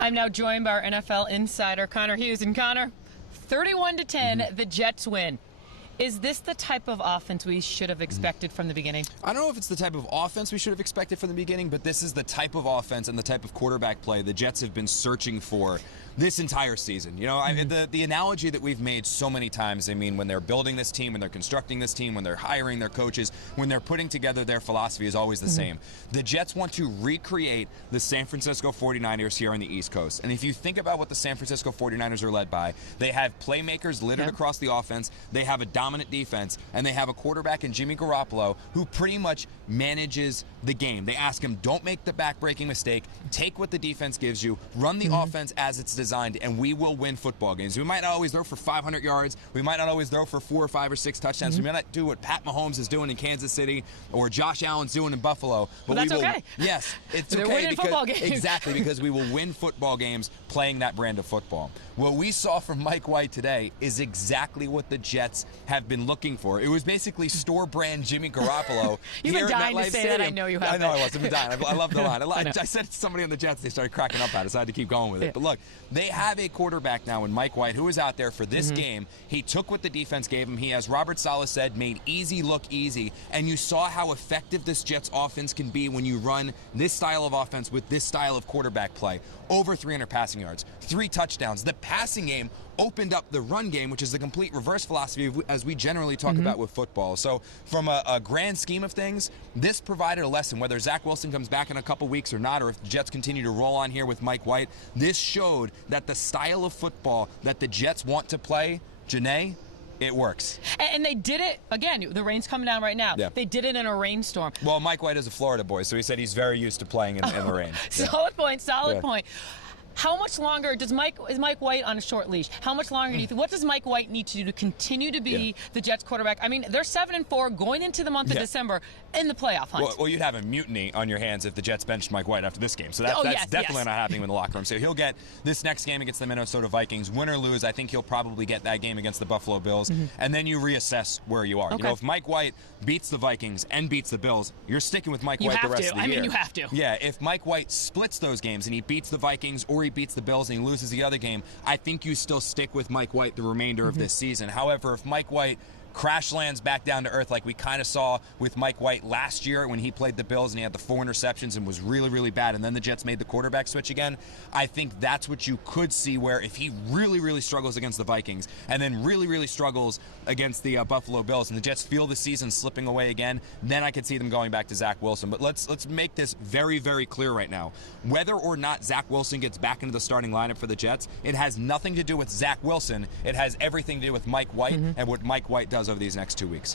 I'm now joined by our NFL insider, Connor Hughes. And Connor, 31-10, the Jets win. Is this the type of offense we should have expected from the beginning? I don't know if it's the type of offense we should have expected from the beginning, but this is the type of offense and the type of quarterback play the Jets have been searching for this entire season. You know, the analogy that we've made so many times, I mean, when they're building this team, when they're constructing this team, when they're hiring their coaches, when they're putting together their philosophy is always the same. The Jets want to recreate the San Francisco 49ers here on the East Coast. And if you think about what the San Francisco 49ers are led by, they have playmakers littered across the offense, they have a dominant defense, and they have a quarterback in Jimmy Garoppolo who pretty much manages the game. They ask him, don't make the back-breaking mistake, take what the defense gives you, run the offense as it's designed, and we will win football games. We might not always throw for 500 yards, we might not always throw for 4 or 5 or 6 touchdowns, we might not do what Pat Mahomes is doing in Kansas City or Josh Allen's doing in Buffalo, but that's we will, okay. yes, it's They're okay winning because, football games. exactly, because we will win football games playing that brand of football. What we saw from Mike White today is exactly what the Jets have been looking for. It was basically store-brand Jimmy Garoppolo. You've been dying to say that. I know you have. I know I was. I've been dying. I love the line. I said it to somebody on the Jets. They started cracking up at it, so I had to keep going with it. But look, they have a quarterback now in Mike White who is out there for this game. He took what the defense gave him. He, as Robert Saleh said, made easy look easy. And you saw how effective this Jets offense can be when you run this style of offense with this style of quarterback play. Over 300 passing yards, 3 touchdowns. The passing game opened up the run game, which is the complete reverse philosophy of, as we generally talk about with football. So from a grand scheme of things, this provided a lesson. Whether Zach Wilson comes back in a couple weeks or not, or if the Jets continue to roll on here with Mike White, this showed that the style of football that the Jets want to play, Jeane, it works. And they did it, again, the rain's coming down right now. Yeah. They did it in a rainstorm. Well, Mike White is a Florida boy, so he said he's very used to playing in the rain. Solid point, solid point. How much longer is Mike White on a short leash? How much longer do you think? What does Mike White need to do to continue to be the Jets quarterback? I mean, they're 7-4 going into the month of December in the playoff hunt. Well, you'd have a mutiny on your hands if the Jets benched Mike White after this game. So that's definitely not happening in the locker room. So he'll get this next game against the Minnesota Vikings. Win or lose, I think he'll probably get that game against the Buffalo Bills. And then you reassess where you are. You know, if Mike White beats the Vikings and beats the Bills, you're sticking with Mike White the rest of the year. I mean, you have to. Yeah, if Mike White splits those games and he beats the Vikings or he beats the Bills and he loses the other game, I think you still stick with Mike White the remainder of this season. However, if Mike White crash lands back down to earth like we kind of saw with Mike White last year when he played the Bills and he had the 4 interceptions and was really, really bad, and then the Jets made the quarterback switch again, I think that's what you could see, where if he really, really struggles against the Vikings and then really, really struggles against the Buffalo Bills and the Jets feel the season slipping away again, then I could see them going back to Zach Wilson. But let's make this very, very clear right now. Whether or not Zach Wilson gets back into the starting lineup for the Jets, it has nothing to do with Zach Wilson. It has everything to do with Mike White and what Mike White does over these next 2 weeks.